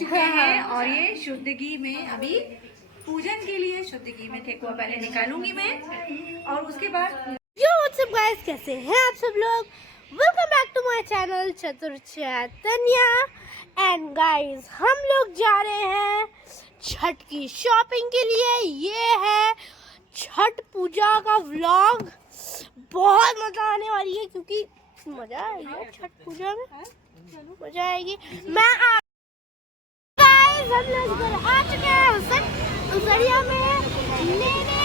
चुके हैं और ये शुद्ध घी में अभी पूजन के लिए शुद्ध घी में ठेकुआ पहले निकालूंगी मैं और उसके बाद यो व्हाट्सअप गाइस, कैसे हैं आप सब लोग। Welcome back to my channel Chatur Chaitanya. And guys, हम लोग जा रहे हैं छठ की शॉपिंग के लिए। ये है छठ पूजा का व्लॉग। बहुत मजा आने वाली है क्योंकि मजा आएगी छठ पूजा में, मजा आएगी। गाइस, हम लोग इधर आ चुके हैं उजरिया में लेने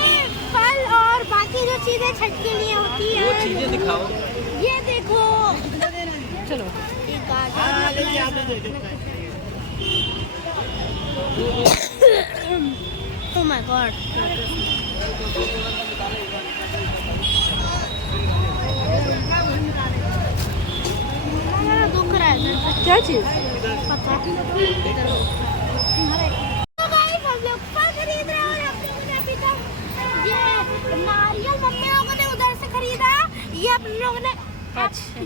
फल और बाकी जो चीजें छठ के लिए होती है। वो चीजें दिखाओ। ये देखो, चलो ओह माय गॉड, दुख रहा है। क्या चीज पता हम लोग फल खरीद रहे हैं और हम लोगों ने अभी तक ये नारियल मम्मी लोगों ने उधर से खरीदा। ये अपन लोगों ने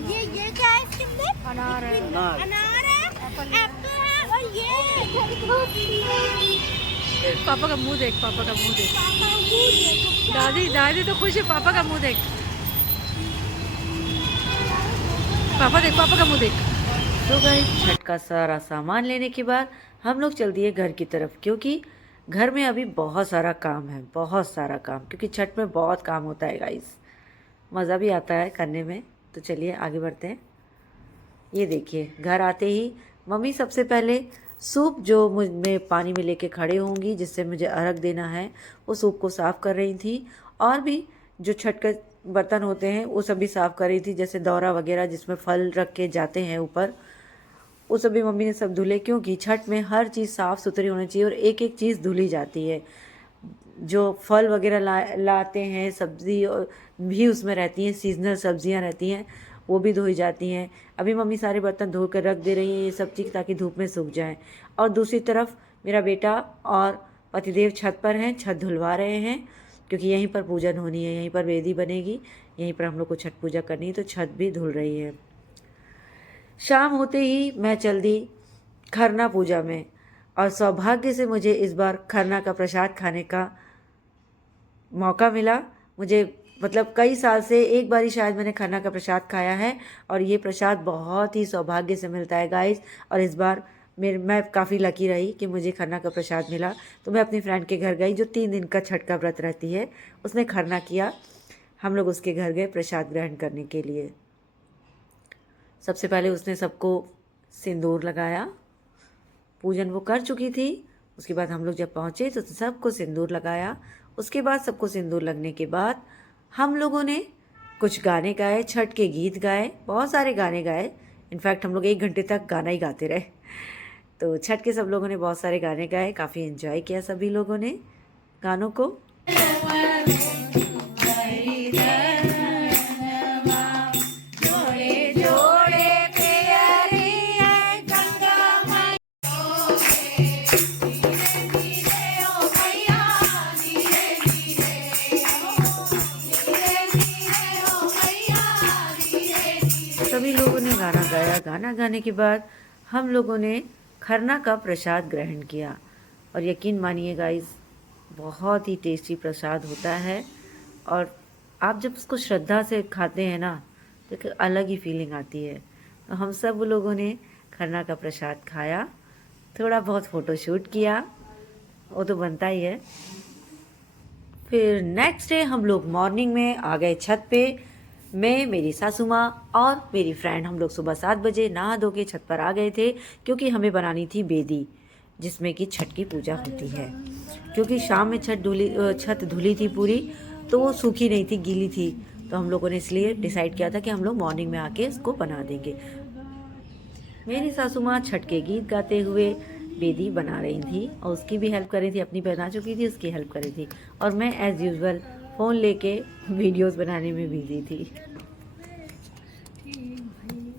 ये क्या है इसके अंदर? अनार है। अनार है, एप्पल है और ये पापा का मुंह देख, पापा का मुंह देख। पापा देखो। दादी दादी तो खुश है, पापा का मुंह देख, पापा देख, पापा का मुंह देख। तो गाइस, छठ का सारा सामान लेने के बाद हम लोग चल दिए घर की तरफ क्योंकि घर में अभी बहुत सारा काम है, बहुत सारा काम, क्योंकि छठ में बहुत काम होता है गाइस। मज़ा भी आता है करने में। तो चलिए आगे बढ़ते हैं। ये देखिए, घर आते ही मम्मी सबसे पहले सूप जो मैं पानी में लेके खड़े होंगी जिससे मुझे अर्घ देना है, वो सूप को साफ़ कर रही थी। और भी जो छठ के बर्तन होते हैं वो सभी साफ़ कर रही थी, जैसे दौरा वगैरह जिसमें फल रख के जाते हैं ऊपर, वो सभी मम्मी ने सब धुले क्योंकि छठ में हर चीज़ साफ़ सुथरी होनी चाहिए और एक एक चीज़ धुली जाती है। जो फल वगैरह लाते हैं, सब्ज़ी भी उसमें रहती हैं, सीजनल सब्जियां रहती हैं, वो भी धोई जाती हैं। अभी मम्मी सारे बर्तन धो कर रख दे रही हैं ये सब चीज़ ताकि धूप में सूख जाएं। और दूसरी तरफ मेरा बेटा और पतिदेव छत पर हैं, छत धुलवा रहे हैं क्योंकि यहीं पर पूजन होनी है, यहीं पर वेदी बनेगी, यहीं पर हम लोग को छठ पूजा करनी है, तो छत भी धुल रही है। शाम होते ही मैं चल दी खरना पूजा में और सौभाग्य से मुझे इस बार खरना का प्रसाद खाने का मौका मिला। मुझे मतलब कई साल से एक बार ही शायद मैंने खरना का प्रसाद खाया है और ये प्रसाद बहुत ही सौभाग्य से मिलता है गाइस। और इस बार मैं काफ़ी लकी रही कि मुझे खरना का प्रसाद मिला। तो मैं अपनी फ्रेंड के घर गई जो 3 दिन का छठ का व्रत रहती है, उसने खरना किया। हम लोग उसके घर गए प्रसाद ग्रहण करने के लिए। सबसे पहले उसने सबको सिंदूर लगाया, पूजन वो कर चुकी थी। उसके बाद हम लोग जब पहुँचे तो सबको सिंदूर लगाया। उसके बाद सबको सिंदूर लगने के बाद हम लोगों ने कुछ गाने गाए, छठ के गीत गाए, बहुत सारे गाने गाए। इनफैक्ट हम लोग 1 घंटे तक गाना ही गाते रहे। तो छठ के सब लोगों ने बहुत सारे गाने गाए, काफ़ी एंजॉय किया सभी लोगों ने गानों को। सभी लोगों ने गाना गाया। गाना गाने के बाद हम लोगों ने खरना का प्रसाद ग्रहण किया और यकीन मानिए गाइस, बहुत ही टेस्टी प्रसाद होता है। और आप जब उसको श्रद्धा से खाते हैं ना तो एक अलग ही फीलिंग आती है। तो हम सब लोगों ने खरना का प्रसाद खाया, थोड़ा बहुत फ़ोटो शूट किया, वो तो बनता ही है। फिर नेक्स्ट डे हम लोग मॉर्निंग में आ गए छत पे। मैं, मेरी सासू माँ और मेरी फ्रेंड, हम लोग सुबह 7 बजे नहा धो के छत पर आ गए थे क्योंकि हमें बनानी थी बेदी जिसमें कि छठ की पूजा होती है। क्योंकि शाम में छत धुली थी पूरी, तो वो सूखी नहीं थी, गीली थी। तो हम लोगों ने इसलिए डिसाइड किया था कि हम लोग मॉर्निंग में आके इसको बना देंगे। मेरी सासू माँ छठ के गीत गाते हुए बेदी बना रही थी और उसकी भी हेल्प कर रही थी, अपनी बना चुकी थी उसकी हेल्प कर रही थी। और मैं एज़ यूजुअल फ़ोन लेके वीडियोस बनाने में बिजी थी।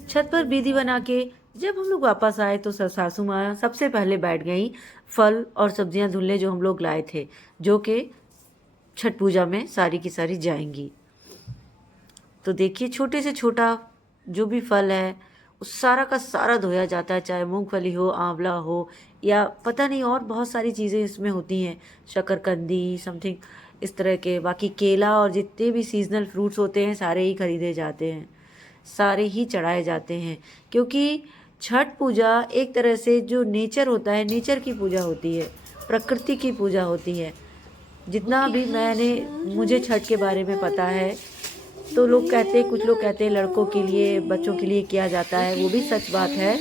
छत पर बेदी बना के जब हम लोग वापस आए तो सासू माँ सबसे पहले बैठ गई फल और सब्जियां धुलने जो हम लोग लाए थे, जो कि छठ पूजा में सारी की सारी जाएंगी। तो देखिए, छोटे से छोटा जो भी फल है सारा का सारा धोया जाता है, चाहे मूंगफली हो, आंवला हो, या पता नहीं और बहुत सारी चीज़ें इसमें होती हैं, शकरकंदी समथिंग इस तरह के। बाकी केला और जितने भी सीजनल फ्रूट्स होते हैं सारे ही खरीदे जाते हैं, सारे ही चढ़ाए जाते हैं, क्योंकि छठ पूजा एक तरह से जो नेचर होता है, नेचर की पूजा होती है, प्रकृति की पूजा होती है। जितना भी मुझे छठ के बारे में पता है, तो लोग कहते हैं, कुछ लोग कहते हैं लड़कों के लिए, बच्चों के लिए किया जाता है, वो भी सच बात है,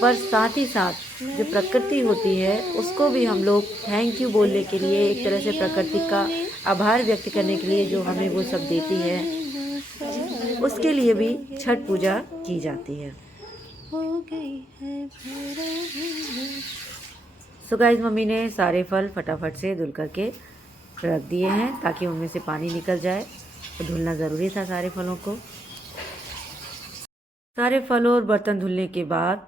पर साथ ही साथ जो प्रकृति होती है उसको भी हम लोग थैंक यू बोलने के लिए, एक तरह से प्रकृति का आभार व्यक्त करने के लिए जो हमें वो सब देती है, उसके लिए भी छठ पूजा की जाती है। सो गाइस, मम्मी ने सारे फल फटाफट से धुल करके रख दिए हैं ताकि उनमें से पानी निकल जाए, तो धुलना ज़रूरी था सारे फलों को। सारे फलों और बर्तन धुलने के बाद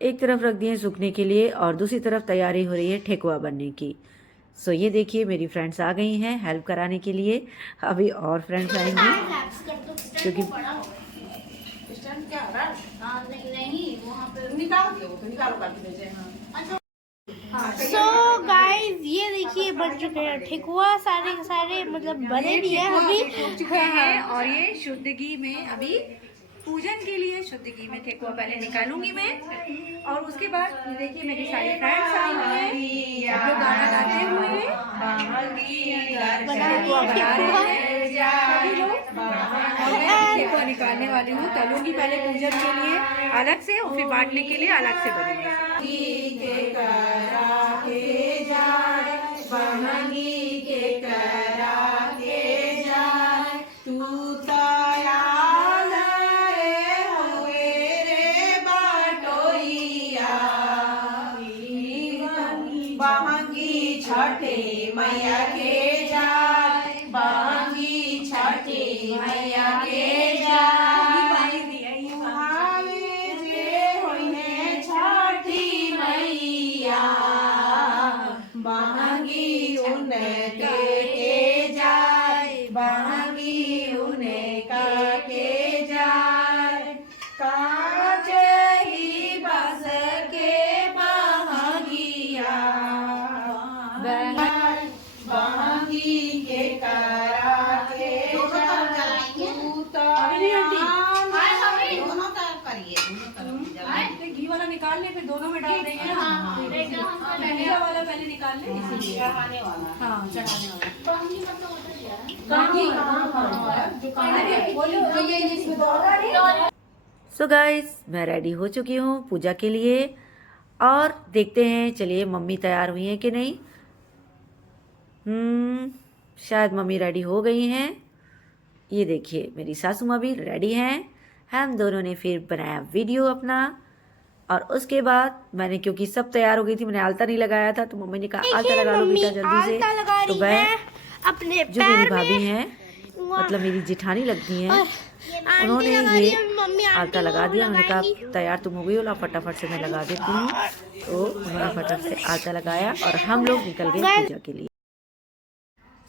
एक तरफ रख दिए सूखने के लिए और दूसरी तरफ तैयारी हो रही है ठेकुआ बनने की। सो ये देखिए मेरी फ्रेंड्स आ गई हैं हेल्प कराने के लिए। अभी और फ्रेंड्स आएंगी क्योंकि सो गाइस ये देखिए बन चुके हैं ठेकुआ, सारे के सारे मतलब बने भी हैं अभी चुके हैं। और ये शुद्ध घी में अभी पूजन के लिए शुद्ध घी में ठेकुआ पहले निकालूंगी मैं, और उसके बाद ये देखिए मेरी सारी फ्रेंड्स आई हुई हैं, सब लोग गाना गाते हुए ठेकुआ बना रहे हैं सभी लोग। और मैं ठेकुआ निकालने वाली हूँ, तलूंगी पहले पूजन के लिए अलग से और फिर बांटने के लिए अलग से बनेंगे। छठे मैया के जाय, बांगी छठे मैया के जाय, भावे जे होइने छठी मैया, बांगी उनके जाय, बांगी उनका के जाय, काज ही बस के बांगिया, बांगी के करा के घी वाला निकाल ले, फिर दोनों में डाल देंगे ना। मीठा वाला पहले निकाल ले, इसीलिए चढ़ाने वाला। हाँ, चढ़ाने वाला। सो गाइस, मैं रेडी हो चुकी हूँ पूजा के लिए और देखते हैं, चलिए मम्मी तैयार हुई हैं कि नहीं। शायद मम्मी रेडी हो गई हैं। ये देखिए मेरी सासू माँ भी रेडी हैं। हम दोनों ने फिर बनाया वीडियो अपना, और उसके बाद मैंने, क्योंकि सब तैयार हो गई थी, मैंने आलता नहीं लगाया था, तो मम्मी ने कहा आलता लगा लो बेटा जल्दी से। तो मैं अपने जो मेरी भाभी हैं, मतलब मेरी जेठानी लगती हैं, उन्होंने ये आलता लगा दिया। मैंने कहा तैयार तुम हो गई हो, ला फटाफट से मैं लगा देती हूँ। तो उन्होंने फटाफट से आलता लगाया और हम लोग निकल गए पूजा के लिए।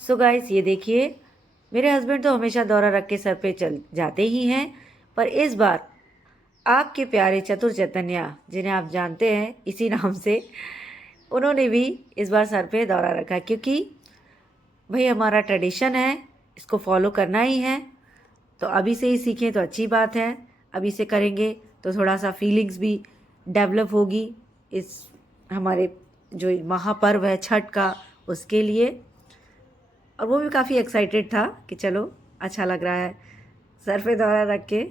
सो गाइस, ये देखिए मेरे हस्बैंड तो हमेशा दौरा रख के सर पे चल जाते ही हैं, पर इस बार आपके प्यारे चतुर चैतन्या, जिन्हें आप जानते हैं इसी नाम से, उन्होंने भी इस बार सर पे दौरा रखा, क्योंकि भाई हमारा ट्रेडिशन है, इसको फॉलो करना ही है। तो अभी से ही सीखें तो अच्छी बात है, अभी से करेंगे तो थोड़ा सा फीलिंग्स भी डेवलप होगी इस हमारे जो महापर्व है छठ का, उसके लिए। और वो भी काफ़ी एक्साइटेड था कि चलो अच्छा लग रहा है सर पे दौरा रख के।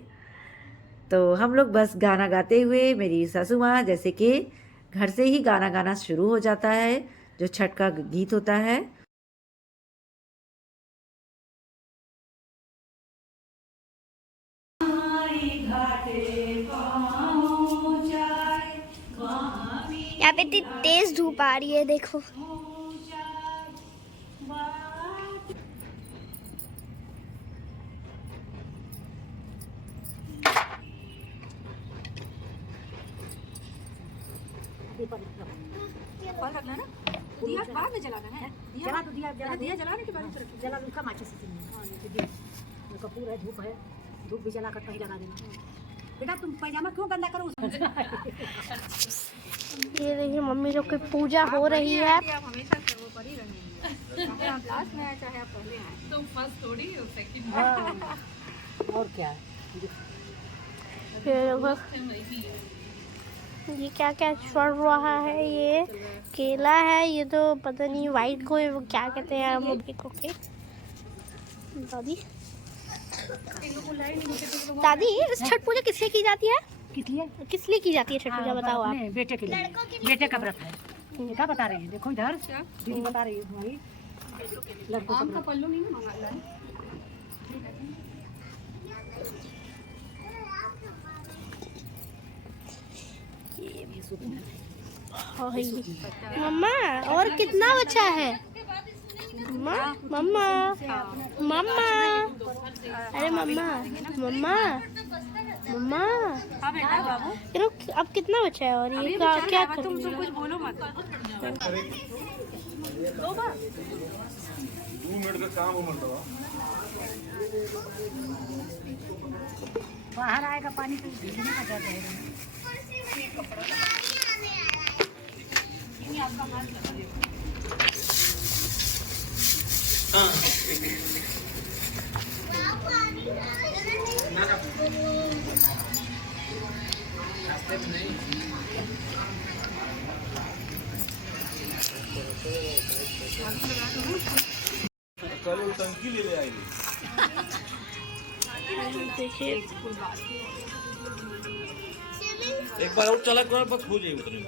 तो हम लोग बस गाना गाते हुए, मेरी सासू माँ जैसे कि घर से ही गाना गाना शुरू हो जाता है, जो छठ का गीत होता है। यहाँ पे इतनी तेज धूप आ रही है, देखो। फल रखना ना, दिया बाद में जलाना है। जला तो दिया, दिया जलाने के बाद में जला दूँ कम अच्छे से। हाँ, ये कपूर है, धूप है, धूप भी जला कर कहीं लगा देना। बेटा तुम पैजामा क्यों गंदा करो? ये देखिए मम्मी लोग की पूजा हो रही है। आप हमेशा से वो कर ही रहे हैं, चाहे आप लास्ट में आए चाहे आप पहले आए। तुम फर्स्ट थोड़ी हो, सेकंड। और क्या फिर ये क्या क्या चढ़ रहा है? ये केला है, ये तो पता नहीं वाइट को वो क्या कहते हैं मम्मी को के। दादी दादी इस छठ पूजा किस लिए की जाती है? किस लिए की जाती है छठ पूजा बताओ आप? बेटे के लिए, बेटे का व्रत है। क्या बता रही है? देखो इधर दीदी बता रही है तुम्हारी लड़कों आम का पल्लू नहीं मंगा। मम्मा और कितना बचा है? मम्मा मम्मा मम्मा, अरे मम्मा मम्मा मम्मा, हाँ बेटा बाबू, रुक, अब कितना बचा है? और ये क्या क्या तुम कुछ बोलो मत। 2 मिनट का काम हो मतलब बाहर आएगा पानी तो भीगने का डर रहेगा। चलो टंकी ले आएगी। देखिए एक बार और चला कर बस हो जाए उतने।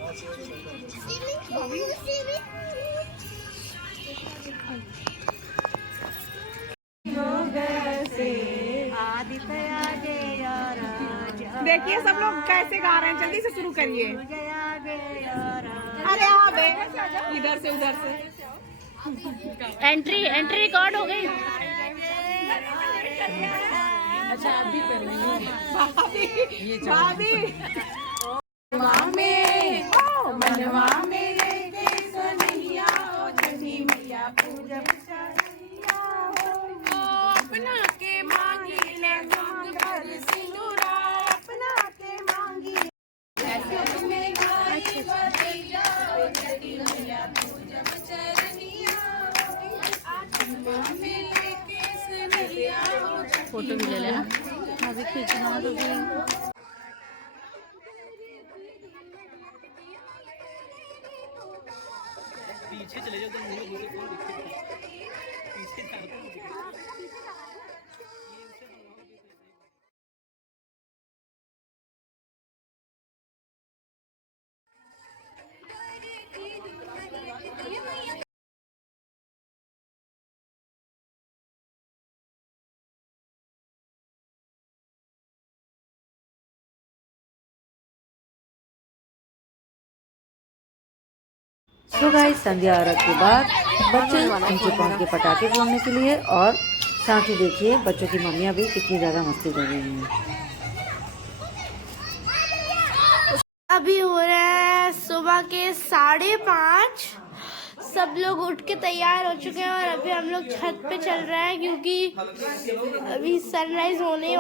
देखिए सब लोग कैसे गा रहे हैं, जल्दी से शुरू करिए। अरे आओ बे, इधर से उधर से। एंट्री रिकॉर्ड हो गई। अच्छा आप भी कर लेंगे। भाभी मनवा मेरे के सनैया ओ जनी मैया पूजब चरैया हो। अपना के मांगी ले मांग भर सिंदूरा, अपना के मांगी ऐसे में गाई बजैया ओ जनी मैया पूजब चरैया हो। मेरे के सनैया ओ फोटो भी ले लेना, अभी खींचना तो पीछे चले जाओ तो मुझे मुझे कौन दिखेगा पीछे सो गाइस संध्या आरत के बाद बच्चे नीचे पहुंच के पटाखे फोड़ने के लिए, और साथ ही देखिए बच्चों की मम्मियां भी कितनी ज़्यादा मस्ती कर रही हैं। अभी हो रहे हैं सुबह के 5:30। सब लोग उठ के तैयार हो चुके हैं और अभी हम लोग छत पे चल रहे हैं क्योंकि अभी सनराइज होने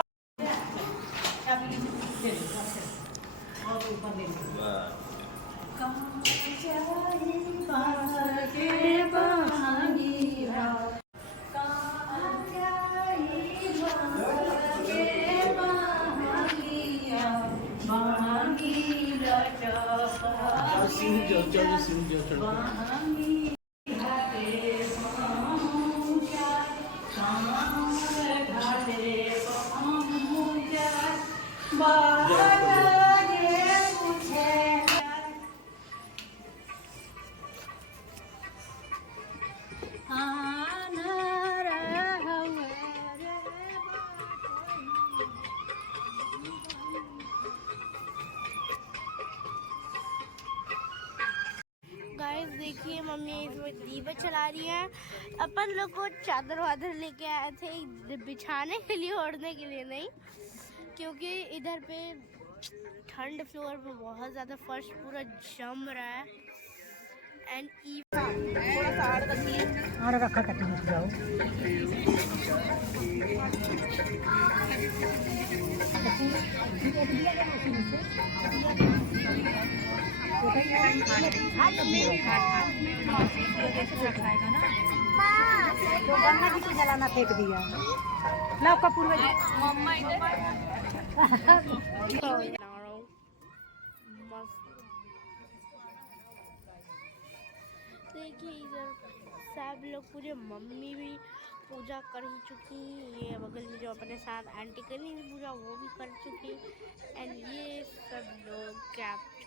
गाइस देखिए मम्मी इसमें दीपक चला रही है। अपन लोग को चादर वादर लेके आए थे बिछाने के लिए, ओढ़ने के लिए नहीं, क्योंकि इधर पे ठंड फ्लोर पे बहुत ज़्यादा फर्श पूरा जम रहा है। एंड थोड़ा सा आड़ रखिए। और रखा कटी मत जाओ। तो गन्ना जी को जलाना फेंक दिया। लो कपूर में देखिए इधर सब लोग पूरे, मम्मी भी पूजा कर ही चुकी, ये बगल में जो अपने साथ आंटी करी थी पूजा वो भी कर चुकी, एंड ये सब लोग कैप्चर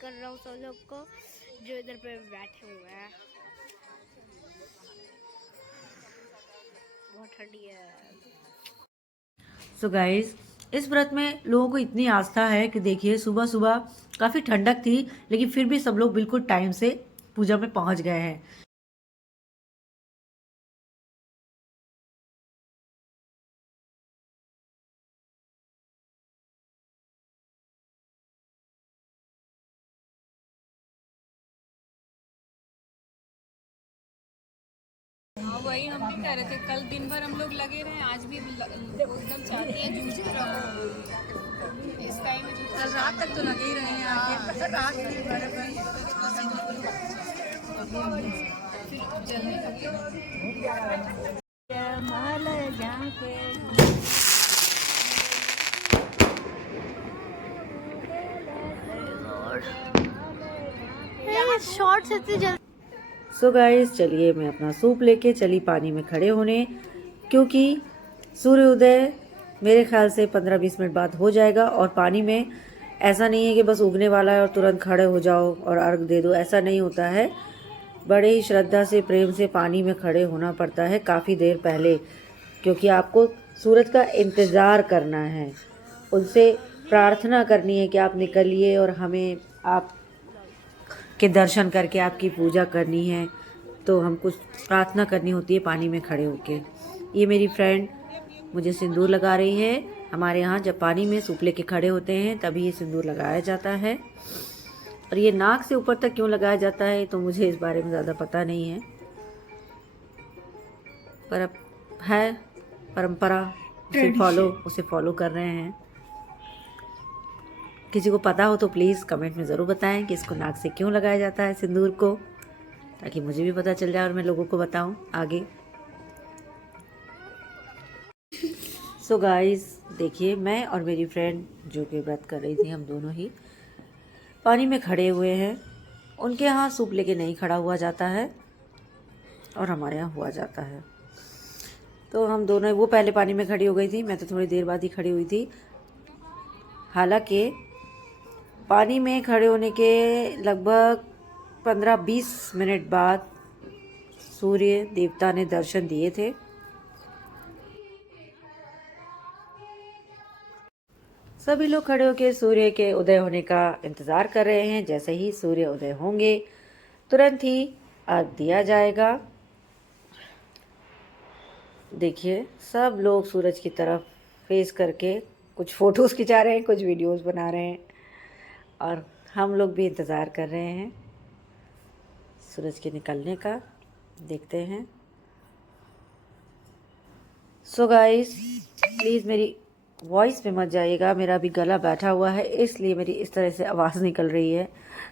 कर रहा हूँ सब लोग को जो इधर पे बैठे हुए हैं। बहुत ठंडी है। सो गाइस, इस व्रत में लोगों को इतनी आस्था है कि देखिए सुबह सुबह काफ़ी ठंडक थी, लेकिन फिर भी सब लोग बिल्कुल टाइम से पूजा में पहुंच गए हैं। हाँ वही हम भी कह रहे थे, कल दिन भर हम लोग लगे रहे, आज भी एकदम चाहते हैं जूझते रहो इस टाइम। कल रात तक तो लगे ही रहे हैं आगे, रात में जलने लगे। शॉर्ट से जल्दी। सो गाइस, चलिए मैं अपना सूप लेके चली पानी में खड़े होने, क्योंकि सूर्योदय मेरे ख्याल से 15-20 मिनट बाद हो जाएगा। और पानी में ऐसा नहीं है कि बस उगने वाला है और तुरंत खड़े हो जाओ और अर्घ दे दो, ऐसा नहीं होता है। बड़े ही श्रद्धा से, प्रेम से पानी में खड़े होना पड़ता है काफ़ी देर पहले, क्योंकि आपको सूरज का इंतज़ार करना है, उनसे प्रार्थना करनी है कि आप निकलिए और हमें आप के दर्शन करके आपकी पूजा करनी है। तो हमको प्रार्थना करनी होती है पानी में खड़े होके। ये मेरी फ्रेंड मुझे सिंदूर लगा रही है। हमारे यहाँ जब पानी में सूप लेके खड़े होते हैं तभी ये सिंदूर लगाया जाता है। और ये नाक से ऊपर तक क्यों लगाया जाता है तो मुझे इस बारे में ज़्यादा पता नहीं है, पर अब है परंपरा, उसे फॉलो कर रहे हैं। किसी को पता हो तो प्लीज़ कमेंट में ज़रूर बताएं कि इसको नाक से क्यों लगाया जाता है सिंदूर को, ताकि मुझे भी पता चल जाए और मैं लोगों को बताऊं आगे। सो गाइस, देखिए मैं और मेरी फ्रेंड जो कि व्रत कर रही थी, हम दोनों ही पानी में खड़े हुए हैं। उनके यहाँ सूप लेके नहीं खड़ा हुआ जाता है और हमारे यहाँ हुआ जाता है। तो हम दोनों, वो पहले पानी में खड़ी हो गई थी, मैं तो थोड़ी देर बाद ही खड़ी हुई थी। हालांकि पानी में खड़े होने के लगभग 15-20 मिनट बाद सूर्य देवता ने दर्शन दिए थे। सभी लोग खड़े होकर सूर्य के उदय होने का इंतज़ार कर रहे हैं। जैसे ही सूर्य उदय होंगे तुरंत ही अर्घ दिया जाएगा। देखिए सब लोग सूरज की तरफ फेस करके कुछ फ़ोटोज़ खिंचा रहे हैं, कुछ वीडियोज़ बना रहे हैं, और हम लोग भी इंतज़ार कर रहे हैं सूरज के निकलने का। देखते हैं। सो गाइस, प्लीज़ मेरी वॉइस पे मत जाइएगा, मेरा अभी गला बैठा हुआ है, इसलिए मेरी इस तरह से आवाज़ निकल रही है।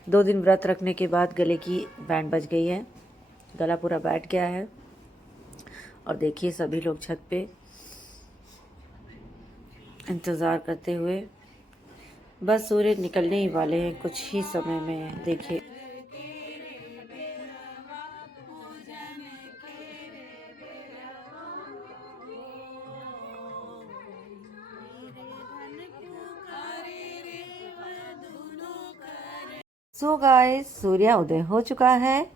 2 दिन व्रत रखने के बाद गले की बैंड बज गई है, गला पूरा बैठ गया है। और देखिए सभी लोग छत पे इंतज़ार करते हुए, बस सूर्य निकलने ही वाले हैं कुछ ही समय में। देखिए सो गाइस, सूर्य उदय हो चुका है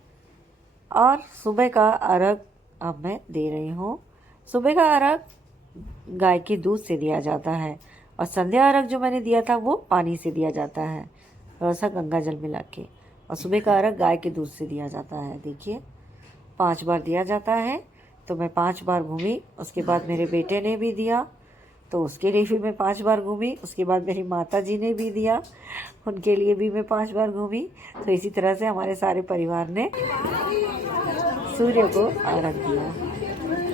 और सुबह का अर्घ अब मैं दे रही हूँ। सुबह का अर्घ गाय के दूध से दिया जाता है और संध्या अर्घ जो मैंने दिया था वो पानी से दिया जाता है, थोड़ा सा गंगा जल मिला के। और सुबह का अर्घ गाय के दूध से दिया जाता है। देखिए 5 बार दिया जाता है, तो मैं 5 बार घूमी। उसके बाद मेरे बेटे ने भी दिया तो उसके लिए भी मैं 5 बार घूमी। उसके बाद मेरी माता जी ने भी दिया, उनके लिए भी मैं 5 बार घूमी। तो इसी तरह से हमारे सारे परिवार ने सूर्य को अर्घ दिया।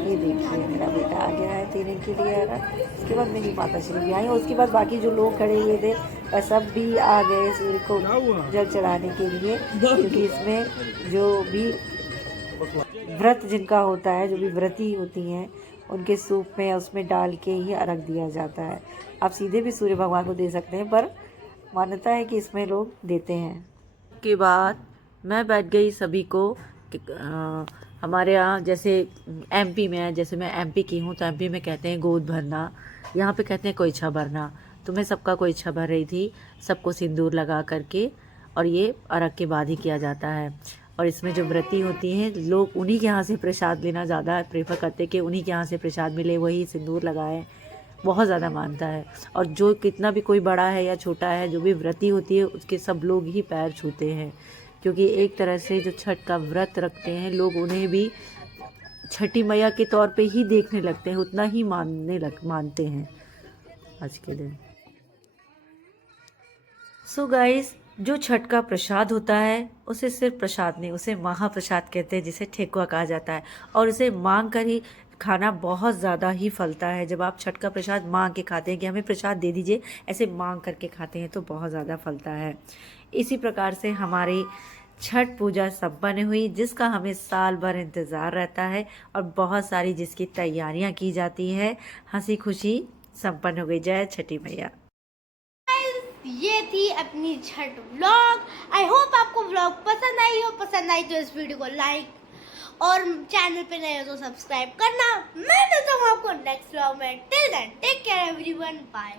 ये देखिए मेरा बेटा आ गया है देने के लिए अर्घ। उसके बाद मेरी माता श्री भी आई, और उसके बाद बाकी जो लोग खड़े हुए थे वह सब भी आ गए सूर्य को जल चढ़ाने के लिए, क्योंकि इसमें जो भी व्रत जिनका होता है, जो भी व्रती होती हैं, उनके सूप में उसमें डाल के ही अर्घ दिया जाता है। आप सीधे भी सूर्य भगवान को दे सकते हैं, पर मान्यता है कि इसमें लोग देते हैं। के बाद मैं बैठ गई सभी को हमारे यहाँ जैसे एमपी में है, जैसे मैं एमपी की हूँ, तो एमपी में कहते हैं गोद भरना, यहाँ पे कहते हैं कोईछा भरना। तो मैं सबका कोईछा भर रही थी, सबको सिंदूर लगा करके, और ये अर्घ के बाद ही किया जाता है। और इसमें जो व्रती होती हैं, लोग उन्हीं के यहाँ से प्रसाद लेना ज़्यादा प्रेफर करते कि उन्हीं के यहाँ से प्रसाद मिले, वही सिंदूर लगाए, बहुत ज़्यादा मानता है। और जो कितना भी कोई बड़ा है या छोटा है, जो भी व्रती होती है उसके सब लोग ही पैर छूते हैं, क्योंकि एक तरह से जो छठ का व्रत रखते हैं लोग, उन्हें भी छठी मैया के तौर पे ही देखने लगते हैं, उतना ही मानते हैं आज के दिन। सो गाइस, जो छठ का प्रसाद होता है उसे सिर्फ प्रसाद नहीं, उसे महाप्रसाद कहते हैं, जिसे ठेकुआ कहा जाता है। और उसे मांग कर ही खाना बहुत ज़्यादा ही फलता है। जब आप छठ का प्रसाद मांग के खाते हैं कि हमें प्रसाद दे दीजिए, ऐसे मांग करके खाते हैं तो बहुत ज़्यादा फलता है। इसी प्रकार से हमारी छठ पूजा संपन्न हुई, जिसका हमें साल भर इंतज़ार रहता है और बहुत सारी जिसकी तैयारियां की जाती है। हंसी खुशी संपन्न हो गई। जय छठी मैया। ये थी अपनी छठ व्लॉग। आई होप आपको व्लॉग पसंद आई हो। पसंद आई तो इस वीडियो को लाइक और चैनल पे नए हो तो सब्सक्राइब करना। मैं मिलता हूँ आपको नेक्स्ट व्लॉग में। Till then take care everyone, bye.